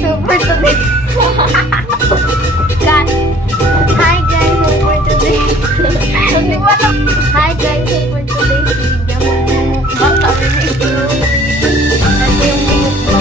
super today. Cut. Hi guys, super today. Hi guys, super today. Video magmumukbang kami ni Chloe. Ito yung mumukbang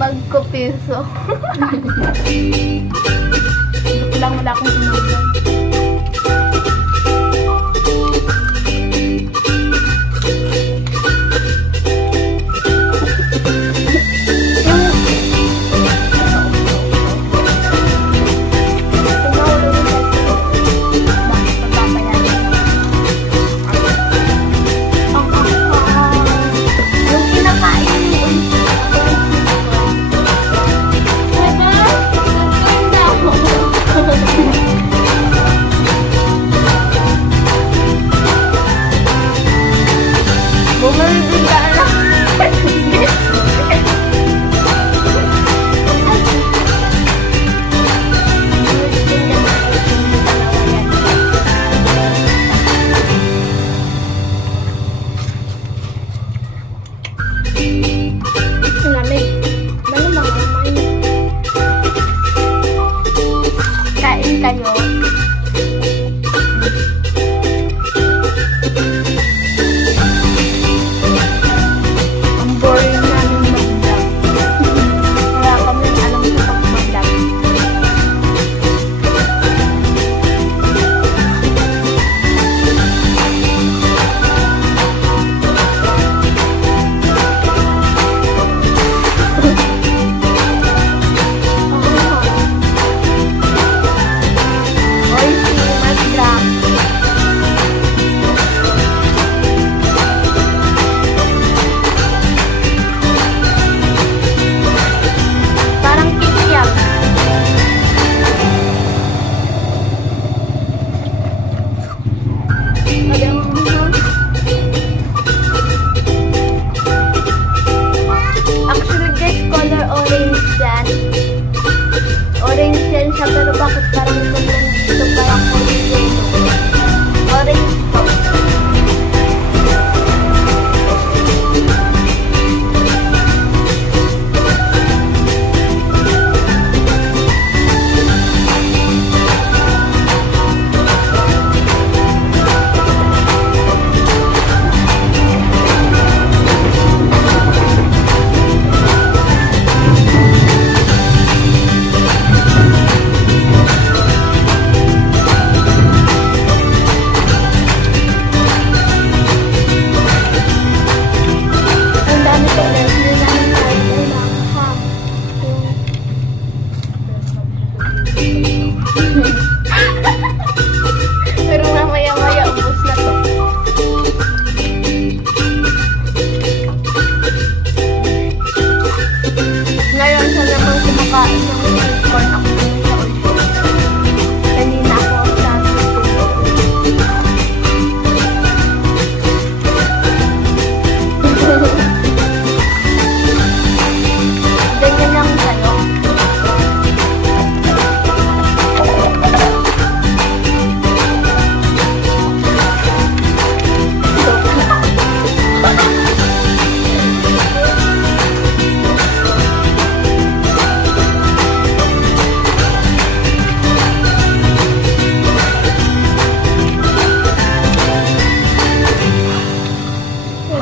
bag ko piso. Wala akong sinunod. Kain kayo. Ang boring namin mag-vlog. Wala kami alam sa pag-vlog.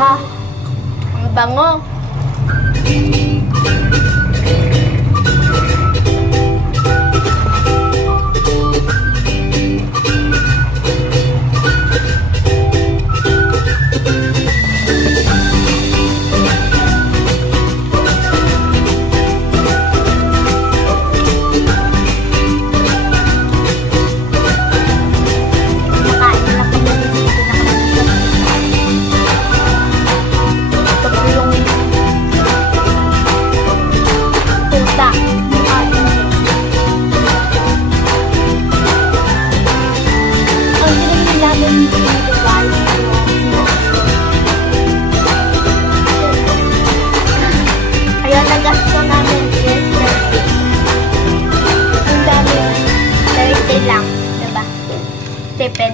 Ah, ang bango. Ayun, nagasto namin is 30. Ang dami, 30 lang, diba? Tipid.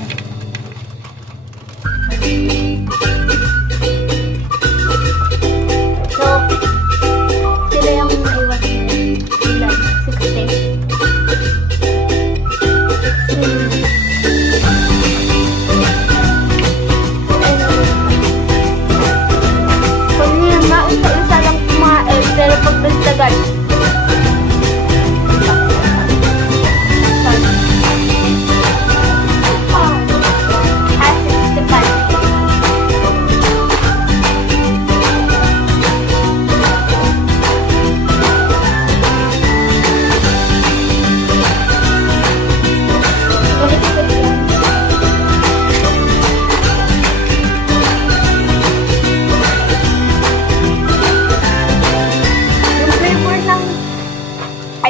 So, sila yung naiwan nila. 60. Isa lang kumain, pero pag nagtagal,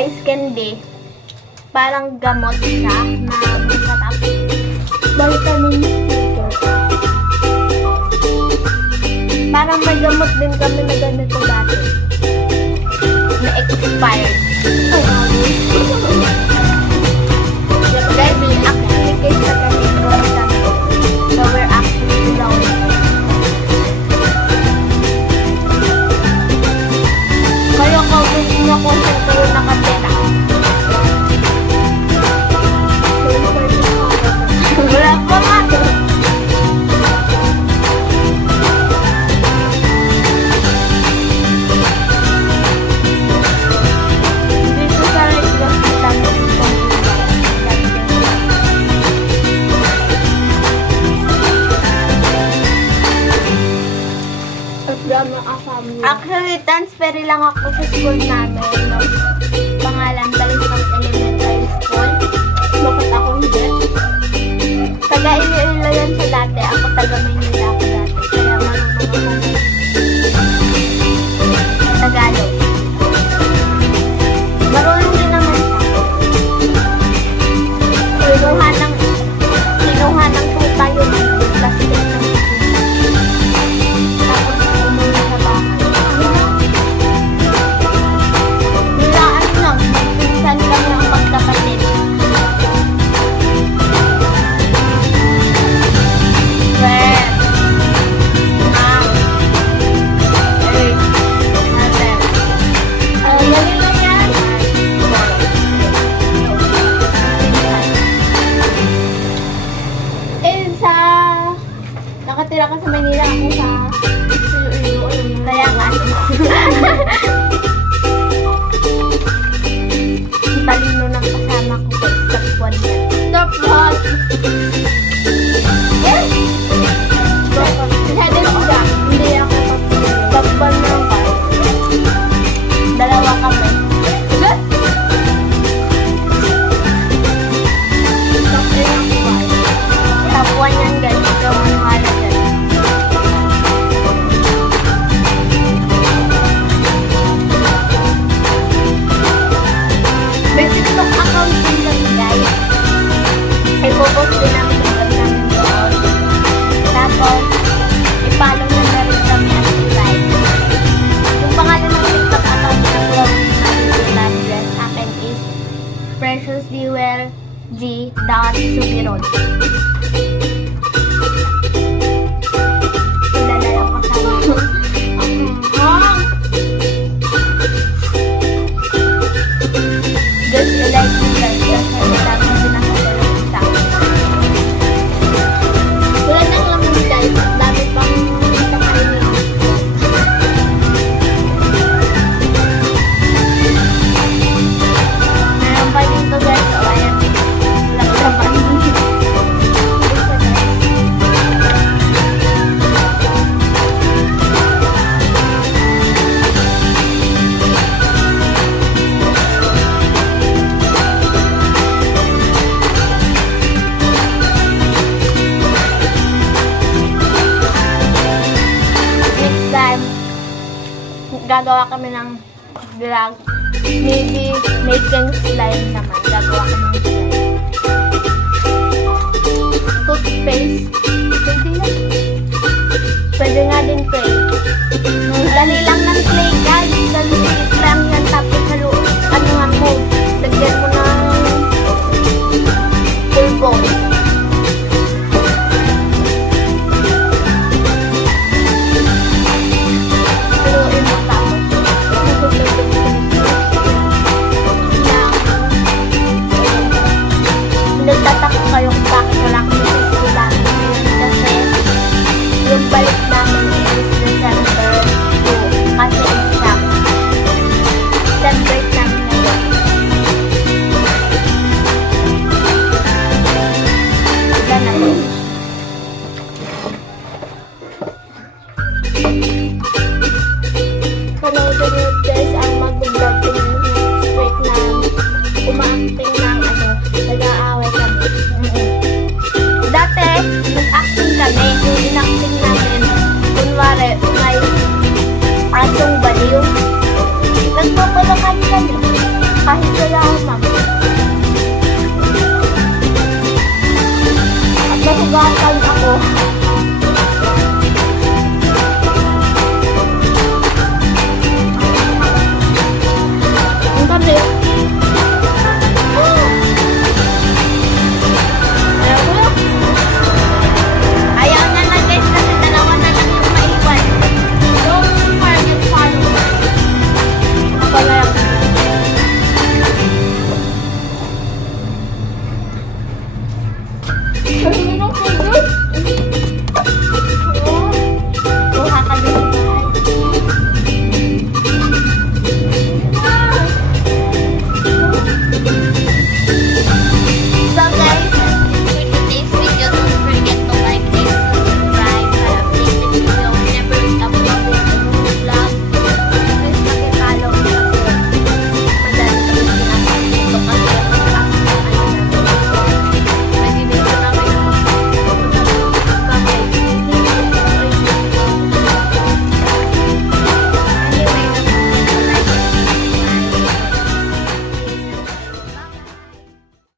ice candy, parang gamot siya na masarap. Vitamin dito. Parang may gamot din kami na ganito dati. Na expired. Guys, we actually case na kami ko. So we're actually down. Kaya ko kung na-content kayo nakatira. Wala pa nga. Dito sa right was vitamin actually, transferi lang ako sa school namin. No? Pangalan, Balisang Elementary School. Bakit ako hindi? Taga Iloilo yan siya dati. Ako taga Maynila ako dati. Kaya marunong ako Tagalog. Marunong din naman siya. Kinuha ng tuta yun. Plastic ng gagawa kami ng vlog. Maybe making slime naman. Gagawa kami ng slime. Toothpaste. Pwede na. Pwede nga din clay.